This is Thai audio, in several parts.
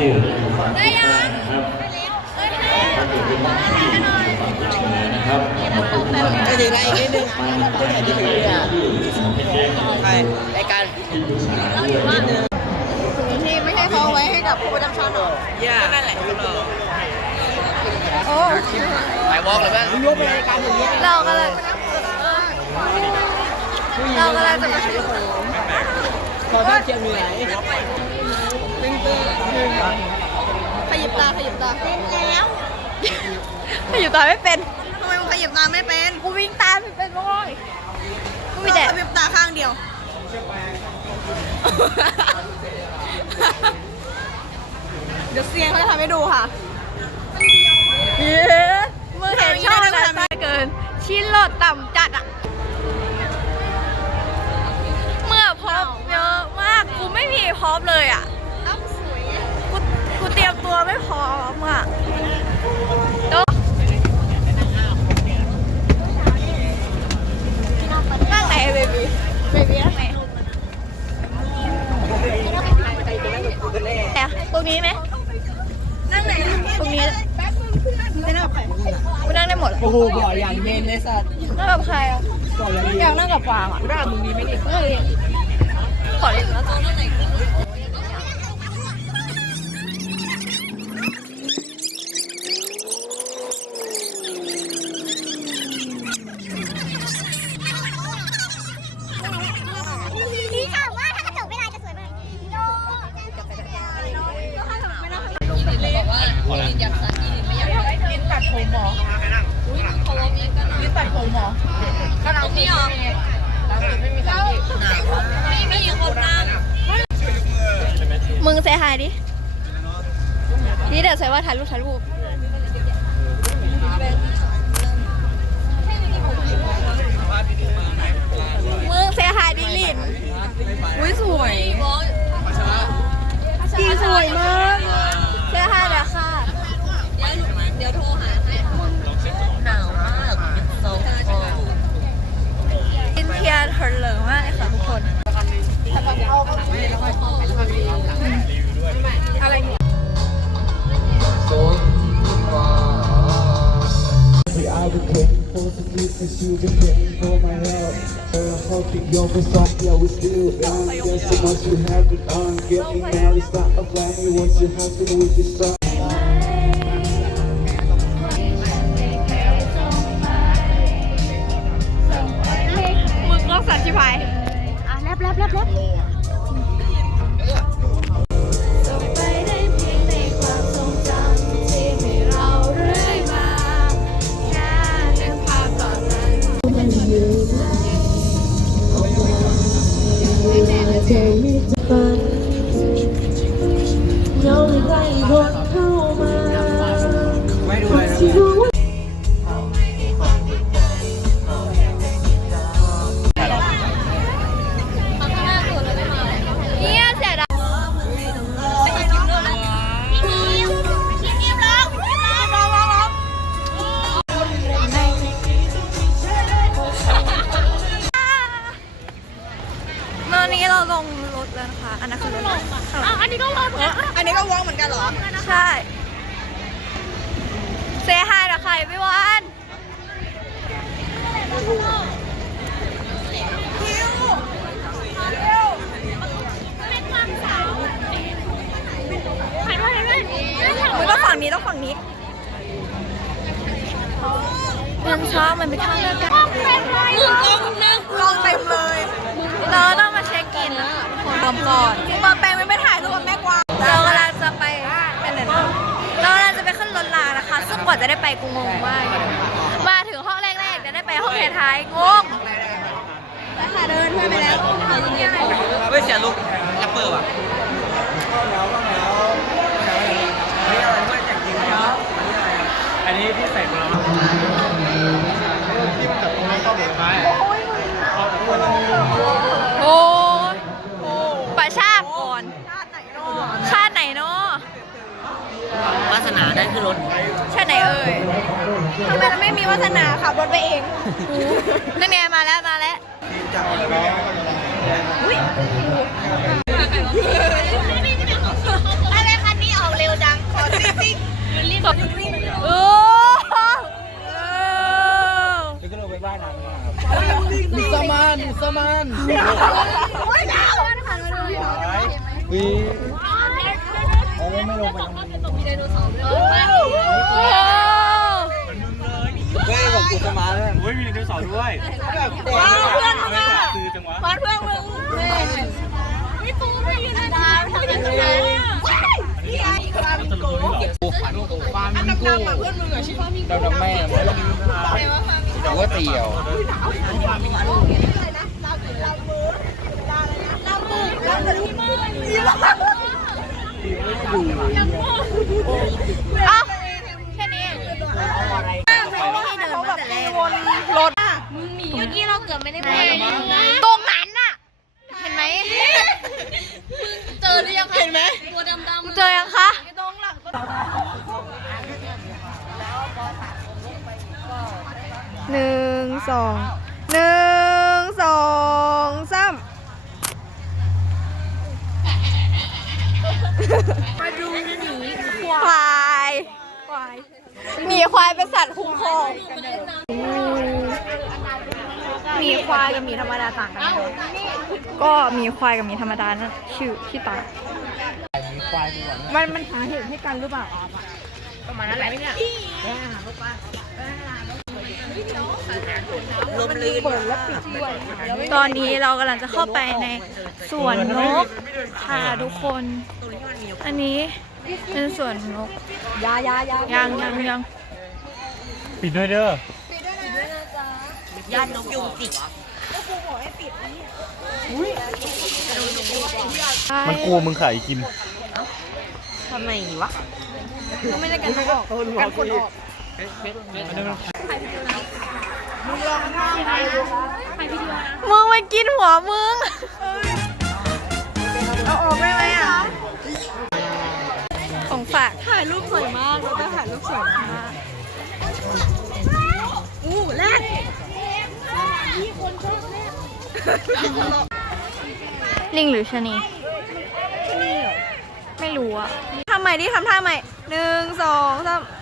ตู้อยู่ฝั่งตรงกลางนะครับถ้าเกิดเป็นน้องที่อยู่ฝั่งตรงกลางนะครับมาตรงกลางจะถึงอะไรอีกนิดนึงมาตรงกลางที่เป็นชื่อของพี่แจ๊คใครรายการที่ปรึกษาด้วยที่ไม่ให้เขาเอาไว้ให้กับผู้ประจำชั้นหรอย่านั่นแหละโอ้ไปวอล์กเลยเพื่อนยกไปรายการอย่างนี้เรากำลังเรากำลังจะมาขอท่าเชียงเหนือตึ้งตึ้ง ขยิบตาขยิบตาเป็นแล้วขยิบตาไม่เป็นทำไมมึงขยิบตาไม่เป็นกูวิ่งตามไม่เป็นบ้อยกูมีแต่ขยิบตาข้างเดียวเดี๋ยวเซียนเขาจะทำให้ดูค่ะเย้มึงเห็นช่องนั้นมากเกิน ชิ้นโหลดต่ำจัดอะเมื่อพร้อมเยอะมาก กูไม่มีพร้อมเลยอะกูกูเตรียมตัวไม่พร้อมอะโตนั่งไหนเบบี้เบบี้นั่งไหนแต่ตรงนี้ไหมนั่งไหนตรงนี้ไม่นั่งกับใครกูนั่งได้หมด โอ้โหบ่ออย่างเย็นเลยสัตว์ นั่งกับใครอะ บ่ออย่าง อ เย็ ยาน กนั่งกับฟางอะ ร่ามึงมีไหมนี่ เออขอเล่นแล้วกัน นี่ค่ะว่าถ้ากระจกเวลาจะสวยมากโย มึงเซฮายดินี่เดี๋ยวใส่ว่าถ่าย รูปถ่ายรูปมึงเซฮายดิลินอุ้ยสวยจีสวยมากเซฮายเดี๋ยวค่ะหาให้หนาวมากโซฟอินเทียเธอเหลืองมากเลยค่ะทุกคน Every hour came for the business, I've been praying for you've been praying for my help uh, Hoping you're be something, yeah, we still blind There's so much you haven't done Get me now, it's not a plan, you want your husband with your son นนี้ก็วอล์กเหมือนกันเหรอ ใช่ เซฮายนะใครพี่วานมันต้องฝั่งนี้ต้องฝั่งนี้มันชอบมันเป็นข้างเลือกกันมึงกล้องนึงกล้องเต็มเลยเราต้องมาเช็คอินนะคะทุกคนรวมก่อนมาแปลงไม่ไปถ่ายรูปกับแม่กวางเรากำลัง จะไปเป็นไหนนะเรากำลังจะไปขึ้นรถรางนะคะ ซึ่งกว่าจะได้ไปกูงงมากมาถึงห้องแรกๆจะได้ไปห้องท้ายๆงงไปค่ะเดินเพื่อนไปแล้วเฮ้ยเสียลุกแรปเปอร์ว่ะอันนี้ที่ใส่มาที่มัน สมานวีเอาไม่ลงไปตรงนี้มีไดโนเสาร์เฮ้ยบอกกูสมานเลยโอ้ยมีไดโสารด้วยว้าวเพื่อนมาซื้อจังวะเพื่อนมึงไม่ปูไม่ยืนนานเขาอยู่ตรงไหนอ่ไอ้คลามิโกฟามโกดำๆเมึง่ะชื่มิดำๆแม่แต่ว่าเตียว เอ้าแค่นี้เขาแบบมีวนรถอะเมื่อกี้เราเกือบไม่ได้ไปตรงนั้นน่ะ เห็นไหมเจอหรือยังคะเห็นไหมตัวดำๆเจอยังคะตรงหลังหนึ่งสองหนึ่งสองสาม ควายควายหมีควายเป็นสัตว์คุ้มครองหมีควายกับหมีธรรมดาต่างกันไหมก็หมีควายกับหมีธรรมดานั่นชื่อที่ต่างควายดีกว่ามันมันหาเหตุให้กันหรือเปล่าประมาณนั้นแหละเนี่ย ลมลื่นตอนนี้เรากำลังจะเข้าไปในสวนนกค่ะทุกคน อันนี้เป็นสวนนกยายายายังยังยังปิดด้วยเด้อย่านนกยุงจิกมันกลัวมึงขายกินทำไมวะเขาไม่ได้กันออกกันคนออก มึงมากินหัวมึง เอาออกได้ไหมอะ ของฝากถ่ายรูปสวยมากแล้วก็ถ่ายรูปสวยมาก อู้แรกลิงหรือชะนีชะนีเหรอไม่รู้อะทำใหม่ดิทำท่าใหม่หนึ่งสองสามเ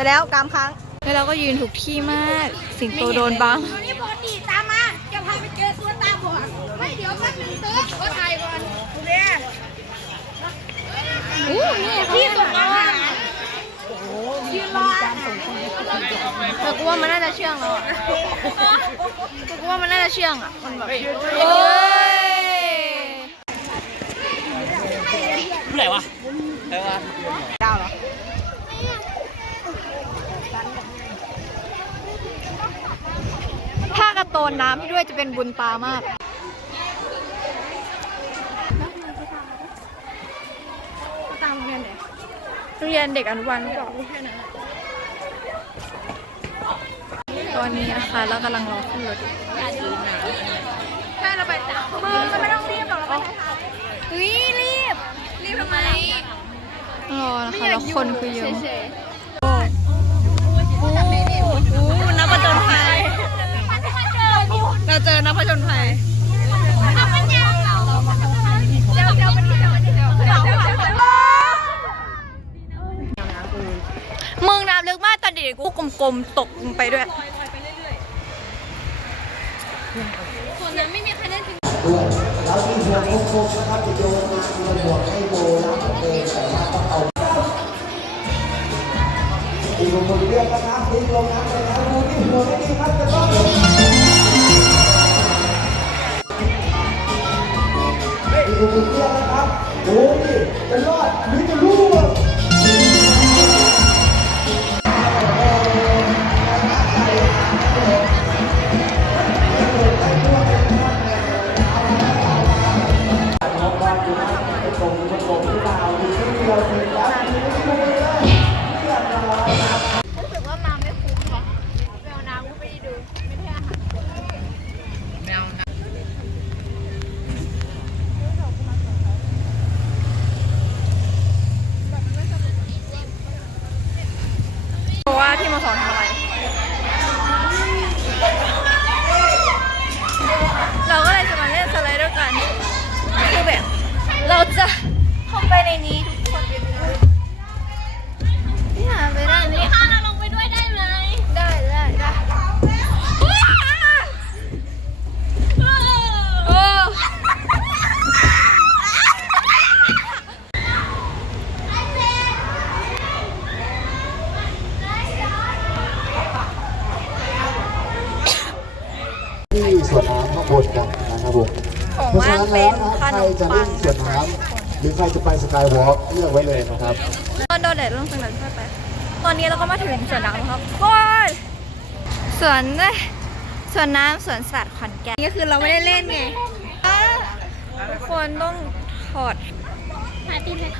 สร็จแล้วกามค้างแล้วเราก็ยืนถูกที่มาก สิงโตโดนบังนี่พอดีตามมา จะพาไปเจอตัวตาบอดไม่เดี๋ยวแป๊บนึงเติร์ดขอถ่ายก่อนเนี่ยอู้นี่พี่ส่งอาหารยืนรออาหารแต่กูว่ามันน่าจะเชื่องแล้วอะแต่กูว่ามันน่าจะเชื่องอะ มันแบบโอ้ยเมื่อไหร่วะเออเก้าเหรอ ถ้ากระโตนน้ำให้ด้วยจะเป็นบุญตามากตามโรงเรียนไหนโรงเรียนเด็กอนุบาลหรือเปล่าตอนนี้นะคะเรากำลังรอขึ้นรถใช่เราไปจ้ามึงจะไม่ต้องรีบหรอกเราไปเฮ้ยรีบ รีบทำไมรอนะคะแล้วคนคือเยอะโอ้โหนักประจนภัย เราเจอนักประจนภัยมึงน้ำลึกมากตอนเด็กๆกูกลมๆ ตกลงไปด้วยอีกคนเรียกนะครับเรียกลงน้ำเลยนะดูที่หัวไม่ดีครับจะต้อง ครับโอ้ยจะรอดหรือจะรู้ เราจะเข้าไปในนี้ทุกคนนี่หาไปได้ไมพาเราลงไปด้วยได้ไหม ได้ได้ได้เออ จะเล่นสวนน้ำหรือใครจะไปส กายวอล์กเลือกไว้เลยนะครับตอนโดนแดดลงสนามค่อยไป ตอนนี้เราก็มาถึงสวนน้ำครับว้ายสวนเอ้ยสวนน้ำสวนสัตว์ขอนแก่นนี่คือเราไม่ได้เล่นไงทุกคนต้องถอดหายตีนเลย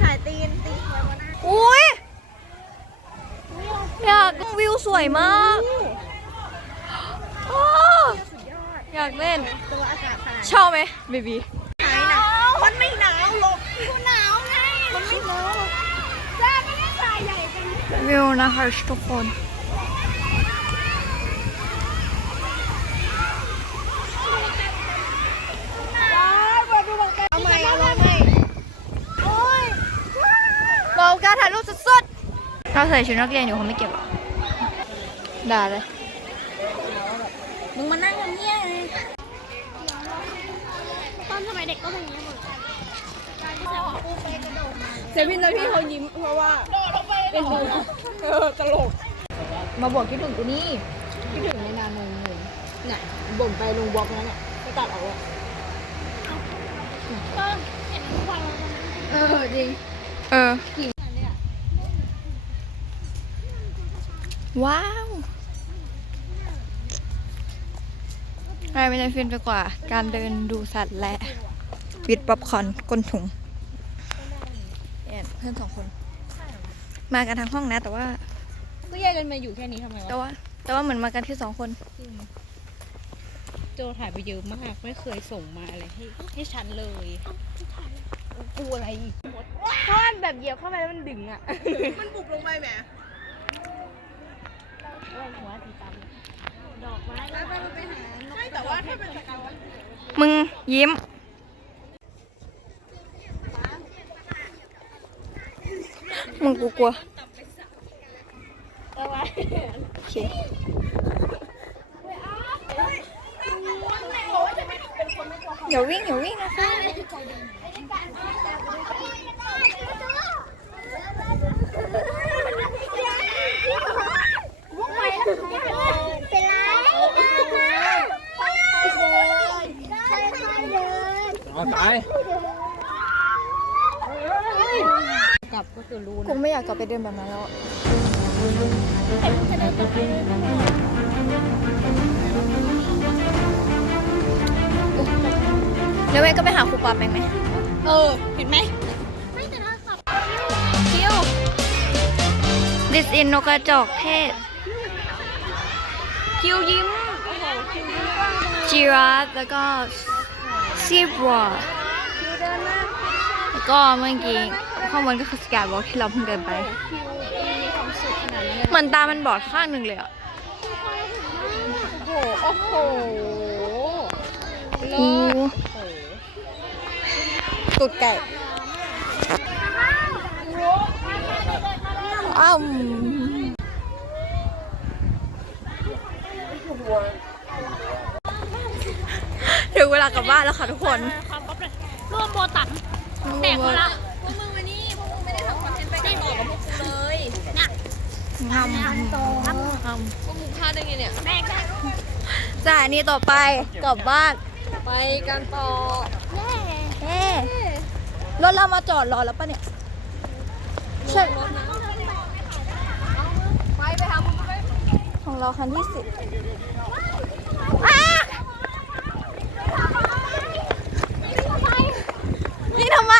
หายตีนตีไว้บนหน้าอุ้ยอยากวิวสวยมากโอ้อยากเล่นตัวอากาศขนาดชอบไหมเบบีหนาวมันไม่หนาวห รอกกูหนาวไงมันไม่หนาวแซ่ไม่ได้สายใหญ่จังวิวนะคะทุกคนเอาใหม่เอาใหม่โอ้ยเราการถ่ายรูปสุดๆ เราใส่ชุดนักเรียนอยู่เขาไม่เก็บหรอกด่าเลย มึงมานั่งอย่างเงี้ยตอนสมัยเด็กก็เป็นอย่างนี้หมด เซวินแล้วพี่เขายิ้มเพราะว่าเป็นดูเออตลก มาบอกคิดถึงกูนี่คิดถึงในนานงงเนี่ยบ่นไปลงบล็อกแล้วเนี่ยไม่ตัดออกเลยก็เห็นทุกวันแล้วนะเออจริงเออว้าวอะไรไม่ได้ฟินไปกว่า การเดินดูสัตว์และวิดป๊อปคอร์นก้นถุงเนี่ยเพื่อนสองคน มากันทั้งห้องนะ แต่ว่า ก็แยกกันมาอยู่แค่นี้ทำไมแต่วะว่า แต่ว่าเหมือนมากันแค่สองคนโจถ่ายไปเยอะมาก ไม่เคยส่งมาอะไรให้ให้ฉันเลยกูอะไรอีกเพราะมันแบบเหยียบเข้าไปแล้วมันดึงอะ มันบุกลงไปแหมหัวสีตำดอกไม้แล้วไปไปหาใช่แต่ว่าถ้าเป็นสกาวมึงยิ้ม มึงกูกลัวเอาไว้โอเคอย่าวิ่งอย่าวิ่งนะคะ เป็นไรเอาตายกลับก็คือรู้ กู ไม่อยากกลับไปเดินแบบนั้นแล้วอะเดี๋ยวแม่ก็ไปหาครูปาแปงไหมเออ เห็นไหมคิว This in นกกระจอกเทศ คิวยิ้มจีราฟแล้วก็ซีบราแล้ว ก็เมื่อกี้ข้างบนก็คือสแกนบอร์ที่เราเพิ่งเดินไป เหมือนตามันบอดข้างหนึ่งเลยอะ โอ้โห โอ้โหโอ้ตุดไก่อ้าวถึงเวลากลับบ้านแล้วค่ะทุกคน ร่วมโบตัน แตกหมดละงำงำแตกได้จ่ายนี่ต่อไปกลับบ้านไปกันต่อเฮ้รถเรามาจอดรอแล้วปะเนี่ยใช่ไปไปหาคุณไปของเราคันที่สิบอ้านี่ทำไม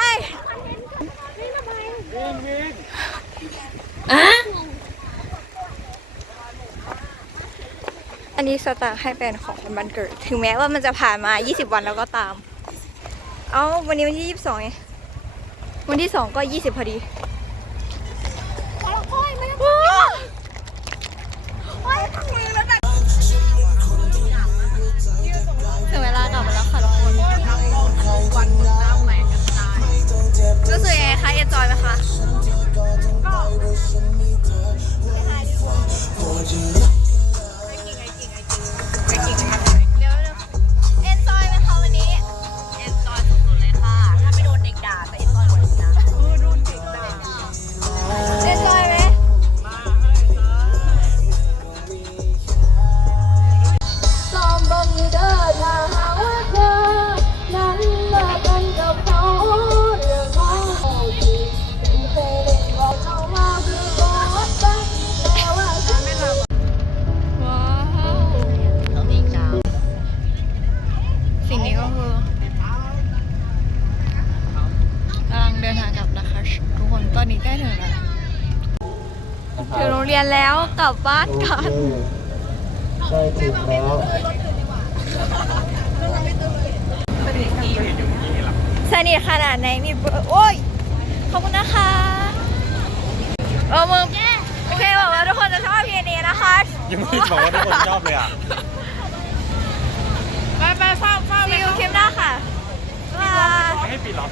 อะอันนี้สตางค์ให้เป็นของคนบันเกิด ถึงแม้ว่ามันจะผ่านมา 20 วันแล้วก็ตาม เอาวันนี้วันที่ 22ไงวันที่ 2 ก็ 20 พอดีถึงเวลากลับมาแล้วค่ะทุกคนรู้สึกยังไงคะเอ็นจอยไหมคะ เดี๋ ถึงโรงเรียนแล้วกลับบ้านกันใกล้ถึงแล้ว สนิทขนาดไหนนี่เบอร์โอ้ย ขอบคุณนะคะ เออมึงโอเคบอกว่าทุกคนจะชอบพีนี้นะคะยังไม่ได้บอกว่าทุกคนชอบเลยอะ ไปไปเฝ้าเฝ้าซีอูคลิปหน้าค่ะบ๊ายบายไม่ให้ปิดหรอ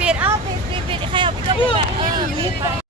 ปิดเอ้าปิดปิดปิดใครเอาปิดก็ปิดไปเออปิดไป